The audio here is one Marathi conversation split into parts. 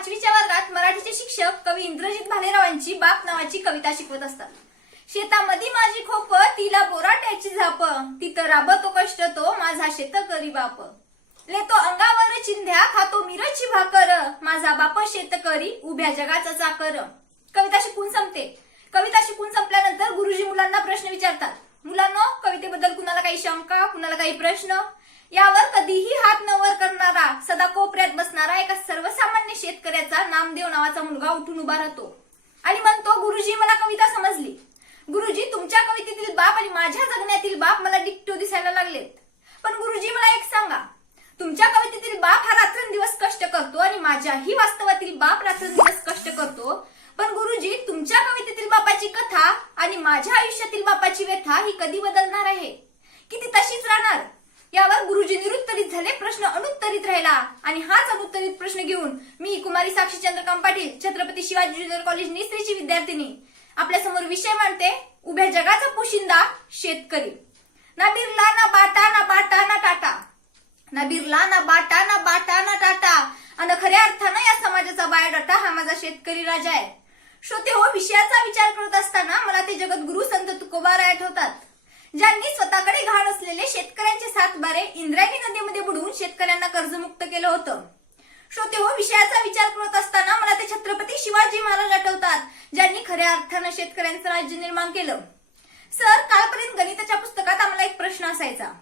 पाचवीच्या वर्गात मराठीचे शिक्षक कवी इंद्रजित भालेरावांची बाप नावाची कविता शिकवत असतात. शेतामध्ये माझी खोप तिला बोराट्याची झाप. तिथं राबतो कष्ट तो माझा शेतकरी बाप. लेतो अंगावर चिंध्या खातो मिरची भाकर. माझा बाप शेतकरी उभ्या जगाचा चाकर. कविता शिकून संपते. कविता शिकून संपल्यानंतर गुरुजी मुलांना प्रश्न विचारतात. मुलांना कवितेबद्दल कुणाला काही शंका कुणाला काही प्रश्न? यावर कधीही हात न वर करणारा सदा कोपऱ्यात बसणारा एका सर्वसामान्य शेतकऱ्याचा नामदेव नावाचा मुलगा उठून उभा राहतो. आणि म्हणतो गुरुजी मला कविता समजली. गुरुजी तुमच्या कवितेतील बाप आणि माझ्या जगण्यातील बाप मला डिक्टो दिसायला लागलेत. पण गुरुजी मला एक सांगा. तुमच्या कवितेतील बाप हा रात्रंदिवस कष्ट करतो आणि माझ्याही वास्तवातील बाप रात्रंदिवस कष्ट करतो. पण गुरुजी तुमच्या कवितेतील बापाची कथा आणि माझ्या आयुष्यातील बापाची व्यथा ही कधी बदलणार आहे? की ती तशीच राहणार? यावर गुरुजी निरुत्तरित झाले प्रश्न अनुत्तरित राहिला. आणि हाच अनुत्तरित प्रश्न घेऊन मी कुमारी साक्षी चंद्रकांत पाटील छत्रपती शिवाजी ज्युनियर कॉलेज निस्त्रीची विद्यार्थिनी. आपल्यासमोर विषय मांडते उभ्या जगाचा पोशिंदा शेतकरी. ना बिरला ना बाटा ना बाटा ना टाटा. ना बिरला ना बाटा ना बाटा ना टाटा. आणि खऱ्या अर्थानं या समाजाचा बायोडाटा हा माझा शेतकरी राजा आहे. श्रोते हो विषयाचा विचार करत असताना मला ते जगद्गुरु संत तुकोबार आठवतात. ज्यांनी स्वतःकडे घाण असलेले शेतकऱ्यांचे सातबारे इंद्रायणी नदीमध्ये बुडवून शेतकऱ्यांना कर्जमुक्त केलं होतं. श्रोते हो विषयाचा विचार करत असताना मला ते छत्रपती शिवाजी महाराज आठवतात ज्यांनी खऱ्या अर्थानं शेतकऱ्यांचं राज्य निर्माण केलं. सर कालपर्यंत गणिताच्या पुस्तकात आम्हाला एक प्रश्न असायचा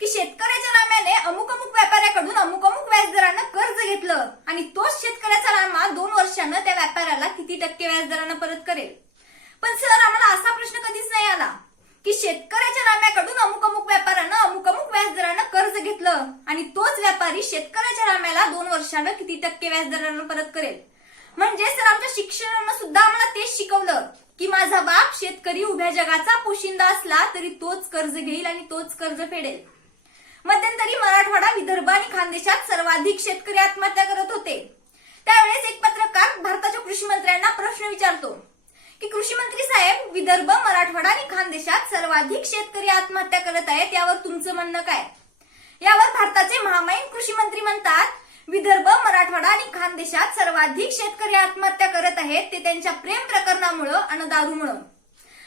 की शेतकऱ्याच्या राम्याने अमुक अमुक व्यापाऱ्याकडून अमुक अमुक व्याजदरानं कर्ज घेतलं आणि तोच शेतकऱ्याचा रामा दोन वर्षानं त्या व्यापाऱ्याला किती टक्के व्याजदरानं परत करेल? पण सर आम्हाला असा प्रश्न कधीच नाही आला. की शेतकऱ्याच्या राम्याकडून अमुक अमुक व्यापाऱ्यानं अमुक अमुक व्याजदरानं कर्ज घेतलं. आणि तोच व्यापारी शेतकऱ्याच्या राम्याला दोन वर्षानं किती टक्के व्याजदरानं परत करेल? म्हणजे सर आमच्या शिक्षणानं सुद्धा आम्हाला तेच शिकवलं की माझा बाप शेतकरी उभ्या जगाचा पोशिंदा असला तरी तोच कर्ज घेईल आणि तोच कर्ज फेडेल. मध्यंतरी मराठवाडा विदर्भ आणि खानदेशात सर्वाधिक शेतकरी आत्महत्या करत होते त्यावेळेस एक पत्रकार भारताच्या कृषी मंत्र्यांना प्रश्न विचारतो की कृषी मंत्री साहेब विदर्भ मराठवाडा आणि खानदेशात सर्वाधिक शेतकरी आत्महत्या करत आहेत यावर तुमचं म्हणणं काय? यावर भारताचे महामहिम कृषी मंत्री म्हणतात विदर्भ मराठवाडा आणि खानदेशात सर्वाधिक शेतकरी आत्महत्या करत आहेत ते त्यांच्या प्रेम प्रकरणामुळं आणि दारूमुळं.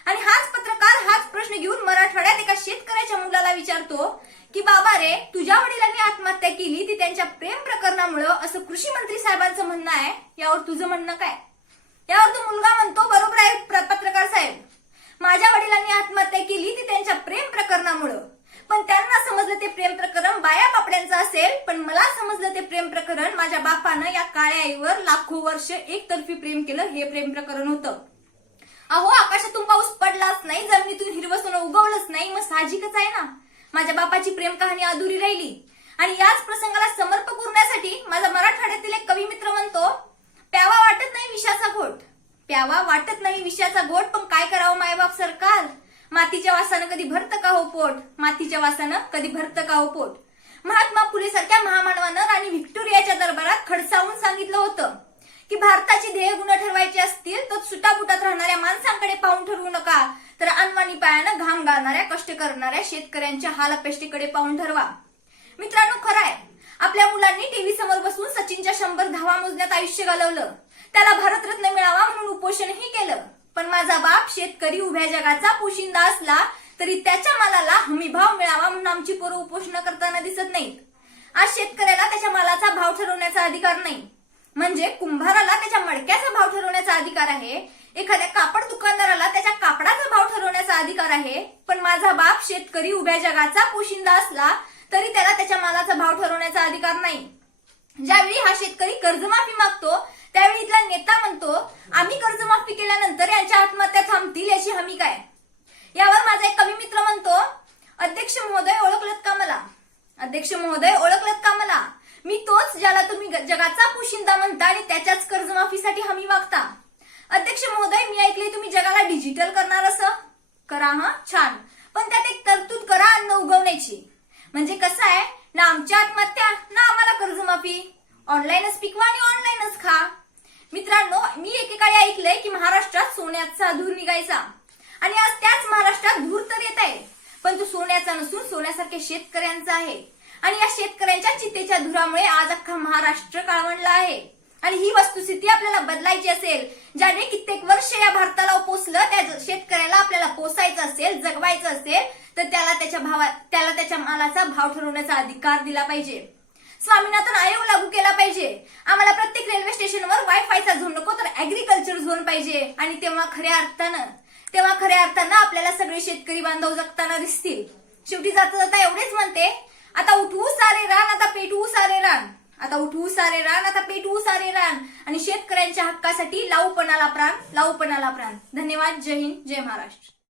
आणि हाच पत्रकार हाच प्रश्न घेऊन मराठवाड्यात एका शेतकऱ्याच्या मुलाला विचारतो की बाबा रे तुझ्या वडिलांनी आत्महत्या केली ती त्यांच्या प्रेम प्रकरणामुळं? असं कृषी मंत्री साहेबांचं म्हणणं आहे. यावर तुझं म्हणणं काय? यावर तो मुलगा म्हणतो बरोबर आहे पत्रकार साहेब. माझ्या वडिलांनी आत्महत्या केली ती त्यांच्या प्रेम प्रकरणामुळं. पण त्यांना समजलं ते प्रेम प्रकरण बाया पापड्यांचं असेल पण मला समजलं ते प्रेम प्रकरण माझ्या बापानं या काळ्या आईवर लाखो वर्ष एकतर्फी प्रेम केलं हे प्रेम प्रकरण होतं. अहो आकाशातून पाऊस पडलाच नाही जमिनीतून हिरवं सोनं उगवलंच नाही मग साहजिकच आहे ना. माझ्या बापाची प्रेम कहाणी अधुरी राहिली. आणि याच प्रसंगाला समर्पक करण्यासाठी माझा मराठवाड्यातील एक कवी मित्र म्हणतो प्यावा वाटत नाही विषाचा घोट. प्यावा वाटत नाही विषाचा घोट पण काय करावं मायबाप सरकार? मातीच्या वासानं कधी भरतं का हो पोट? मातीच्या वासानं कधी भरतं का हो पोट? महात्मा फुले सारख्या महामानवानं राणी व्हिक्टोरियाच्या दरबारात खडसावून सांगितलं होतं की भारताची ध्येय गुण ठरवायची असतील तर सुटापुटात राहणाऱ्या माणसांकडे पाहून ठरवू नका. तर अनवाणी पायानं घाम गाळणाऱ्या कष्ट करणाऱ्या शेतकऱ्यांच्या हालअपेष्टीकडे पाहून ठरवा मित्रांनो खरं आहे. आपल्या मुलांनी टीव्ही समोर बसून सचिनच्या शंभर धावा मोजण्यात आयुष्य घालवलं. त्याला भारतरत्न मिळावा म्हणून उपोषणही केलं. पण माझा बाप शेतकरी उभ्या जगाचा पोशिंदा असला तरी त्याच्या मालाला हमीभाव मिळावा म्हणून आमची पोरं उपोषण करताना दिसत नाहीत. आज शेतकऱ्याला त्याच्या मालाचा भाव ठरवण्याचा अधिकार नाही. म्हणजे कुंभाराला त्याच्या मडक्याचा भाव ठरवण्याचा अधिकार आहे. एखाद्या कापड दुकानदाराला त्याच्या कापडाचा भाव ठरवण्याचा अधिकार आहे. पण माझा बाप शेतकरी उभ्या जगाचा पोशिंदा असला तरी त्याला त्याच्या मालाचा भाव ठरवण्याचा अधिकार नाही. ज्यावेळी हा शेतकरी कर्जमाफी मागतो त्यावेळी इथला नेता म्हणतो आम्ही कर्जमाफी केल्यानंतर यांच्या आत्महत्या थांबतील याची हमी काय? यावर माझा एक कवी मित्र म्हणतो अध्यक्ष महोदय ओळखलत का मला? अध्यक्ष महोदय ओळखलत का मला? मी तोच ज्याला तुम्ही जगाचा पुशिंदा म्हणता आणि त्याच्याच कर्जमाफीसाठी हमी मागता. अध्यक्ष महोदय मी ऐकले तुम्ही जगाला डिजिटल करणार असं. करा हा छान. पण त्यात एक तरतूद करा अन्न उगवण्याची. म्हणजे कसं आहे ना आमच्या आत्महत्या ना आम्हाला कर्जमाफी. ऑनलाईनच पिकवा आणि ऑनलाईनच खा. मित्रांनो मी एकेकाळी ऐकलंय की महाराष्ट्रात सोन्याचा धूर निघायचा. आणि आज त्याच महाराष्ट्रात धूर तर येत आहे. पण तो सोन्याचा नसून सोन्यासारख्या शेतकऱ्यांचा आहे. आणि या शेतकऱ्यांच्या चितेच्या धुरामुळे आज अख्खा महाराष्ट्र काळवंडला आहे. आणि ही वस्तुस्थिती आपल्याला बदलायची असेल ज्याने कित्येक वर्ष या भारताला पोचलं त्या शेतकऱ्याला आपल्याला पोसायचं असेल जगवायचं असेल तर त्याला त्याच्या भावा त्याला त्याच्या मालाचा भाव ठरवण्याचा अधिकार दिला पाहिजे. स्वामीनाथन आयोग लागू केला पाहिजे. आम्हाला प्रत्येक रेल्वे स्टेशनवर वायफायचा झोन नको तर अॅग्रिकल्चर झोन पाहिजे. आणि तेव्हा खऱ्या अर्थानं तेव्हा खऱ्या अर्थानं आपल्याला सगळे शेतकरी बांधव जगताना दिसतील. शेवटी जाता जाता एवढेच म्हणते आता उठवू सारे रान आता पेटवू सारे रान. आता उठवू सारे रान आता पेटवू सारे रान. आणि शेतकऱ्यांच्या हक्कासाठी लावूपणाला प्राण लावूपणाला प्राण. धन्यवाद जय हिंद जय महाराष्ट्र.